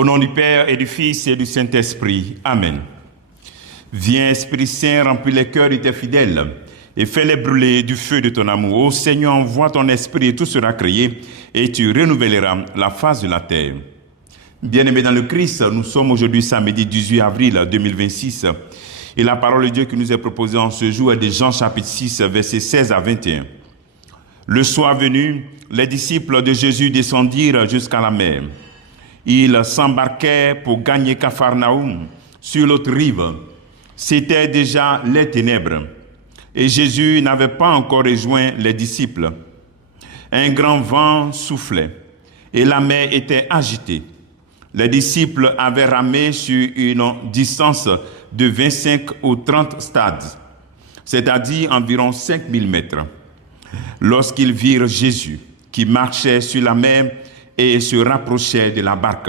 Au nom du Père et du Fils et du Saint-Esprit. Amen. Viens, Esprit Saint, remplis les cœurs de tes fidèles et fais-les brûler du feu de ton amour. Ô Seigneur, envoie ton Esprit et tout sera créé et tu renouvelleras la face de la terre. Bien-aimés dans le Christ, nous sommes aujourd'hui samedi 18 avril 2026 et la parole de Dieu qui nous est proposée en ce jour est de Jean chapitre 6, versets 16 à 21. Le soir venu, les disciples de Jésus descendirent jusqu'à la mer. Ils s'embarquèrent pour gagner Capharnaüm sur l'autre rive. C'étaient déjà les ténèbres et Jésus n'avait pas encore rejoint les disciples. Un grand vent soufflait et la mer était agitée. Les disciples avaient ramé sur une distance de 25 ou 30 stades, c'est-à-dire environ 5000 mètres. Lorsqu'ils virent Jésus qui marchait sur la mer et se rapprochait de la barque,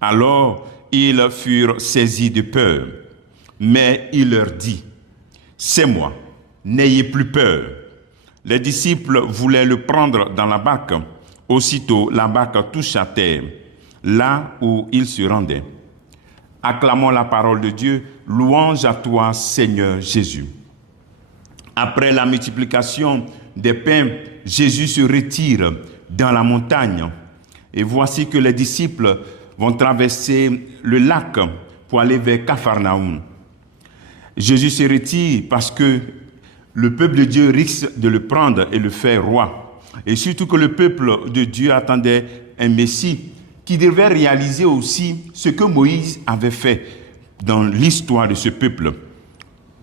alors ils furent saisis de peur. Mais il leur dit, « C'est moi, n'ayez plus peur. » Les disciples voulaient le prendre dans la barque. Aussitôt, la barque toucha terre, là où il se rendait. Acclamons la parole de Dieu. Louange à toi, Seigneur Jésus. Après la multiplication des pains, Jésus se retire dans la montagne. Et voici que les disciples vont traverser le lac pour aller vers Capharnaüm. Jésus se retire parce que le peuple de Dieu risque de le prendre et le faire roi. Et surtout que le peuple de Dieu attendait un Messie qui devait réaliser aussi ce que Moïse avait fait dans l'histoire de ce peuple.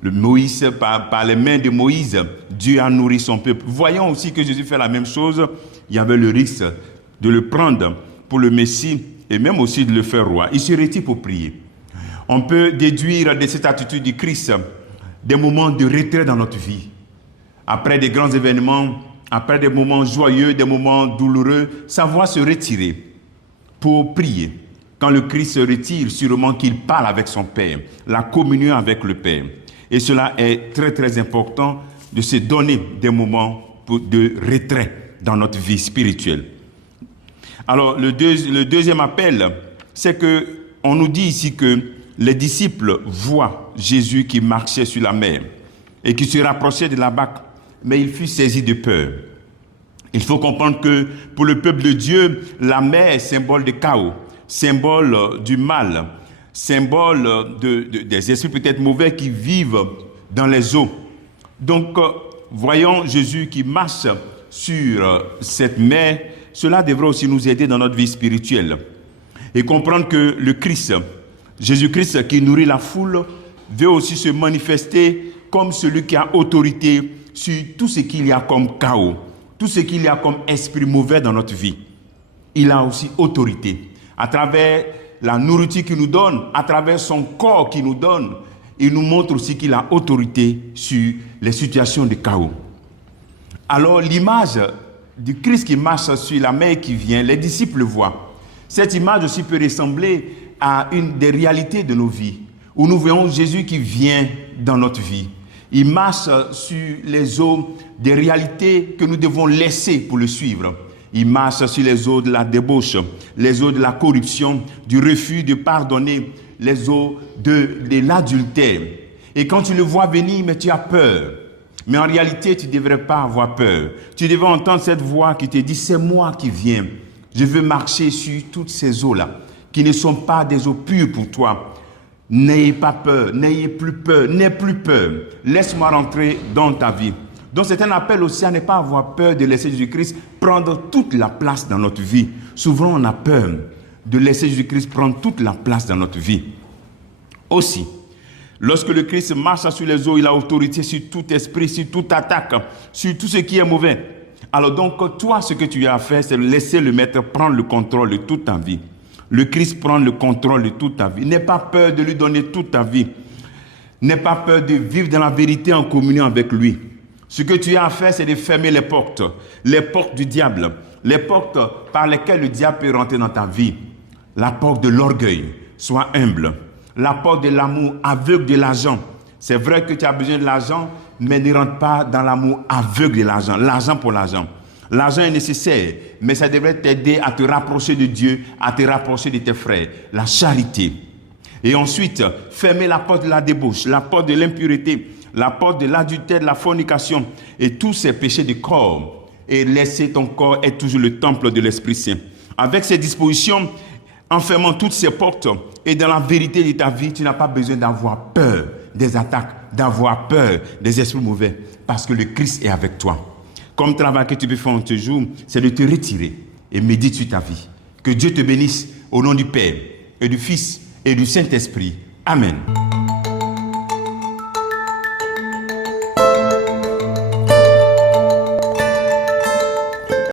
Moïse, par les mains de Moïse, Dieu a nourri son peuple. Voyons aussi que Jésus fait la même chose. Il y avait le risque de le prendre pour le Messie et même aussi de le faire roi. Il se retire pour prier. On peut déduire de cette attitude du Christ des moments de retrait dans notre vie. Après des grands événements, après des moments joyeux, des moments douloureux, savoir se retirer pour prier. Quand le Christ se retire, sûrement qu'il parle avec son Père, la communion avec le Père. Et cela est très très important de se donner des moments de retrait dans notre vie spirituelle. Alors le deuxième appel, c'est que on nous dit ici que les disciples voient Jésus qui marchait sur la mer et qui se rapprochait de la barque, mais il fut saisi de peur. Il faut comprendre que pour le peuple de Dieu, la mer est symbole de chaos, symbole du mal, symbole des esprits peut-être mauvais qui vivent dans les eaux. Donc, voyons Jésus qui marche sur cette mer, cela devrait aussi nous aider dans notre vie spirituelle. Et comprendre que le Christ, Jésus-Christ qui nourrit la foule, veut aussi se manifester comme celui qui a autorité sur tout ce qu'il y a comme chaos, tout ce qu'il y a comme esprit mauvais dans notre vie. Il a aussi autorité. À travers la nourriture qu'il nous donne, à travers son corps qu'il nous donne, il nous montre aussi qu'il a autorité sur les situations de chaos. Alors l'image du Christ qui marche sur la mer qui vient, les disciples le voient. Cette image aussi peut ressembler à une des réalités de nos vies, où nous voyons Jésus qui vient dans notre vie. Il marche sur les eaux des réalités que nous devons laisser pour le suivre. Il marche sur les eaux de la débauche, les eaux de la corruption, du refus de pardonner, les eaux de l'adultère. Et quand tu le vois venir, mais tu as peur. Mais en réalité, tu ne devrais pas avoir peur. Tu devrais entendre cette voix qui te dit, c'est moi qui viens. Je veux marcher sur toutes ces eaux-là, qui ne sont pas des eaux pures pour toi. N'ayez pas peur, n'ayez plus peur, n'aie plus peur. Laisse-moi rentrer dans ta vie. Donc c'est un appel aussi à ne pas avoir peur de laisser Jésus-Christ prendre toute la place dans notre vie. Souvent on a peur de laisser Jésus-Christ prendre toute la place dans notre vie. Aussi, lorsque le Christ marche sur les eaux, il a autorité sur tout esprit, sur toute attaque, sur tout ce qui est mauvais. Alors donc toi, ce que tu as à faire, c'est laisser le Maître prendre le contrôle de toute ta vie. Le Christ prend le contrôle de toute ta vie. N'aie pas peur de lui donner toute ta vie. N'aie pas peur de vivre dans la vérité en communion avec lui. Ce que tu as à faire, c'est de fermer les portes du diable, les portes par lesquelles le diable peut rentrer dans ta vie. La porte de l'orgueil, sois humble. La porte de l'amour aveugle de l'argent. C'est vrai que tu as besoin de l'argent, mais ne rentre pas dans l'amour aveugle de l'argent, l'argent pour l'argent. L'argent est nécessaire, mais ça devrait t'aider à te rapprocher de Dieu, à te rapprocher de tes frères. La charité. Et ensuite, fermer la porte de la débauche, la porte de l'impureté, la porte de l'adultère, de la fornication et tous ces péchés du corps. Et laisser ton corps être toujours le temple de l'Esprit Saint. Avec ces dispositions, en fermant toutes ces portes et dans la vérité de ta vie, tu n'as pas besoin d'avoir peur des attaques, d'avoir peur des esprits mauvais, parce que le Christ est avec toi. Comme travail que tu peux faire en ce jour, c'est de te retirer et méditer sur ta vie. Que Dieu te bénisse au nom du Père et du Fils et du Saint-Esprit. Amen.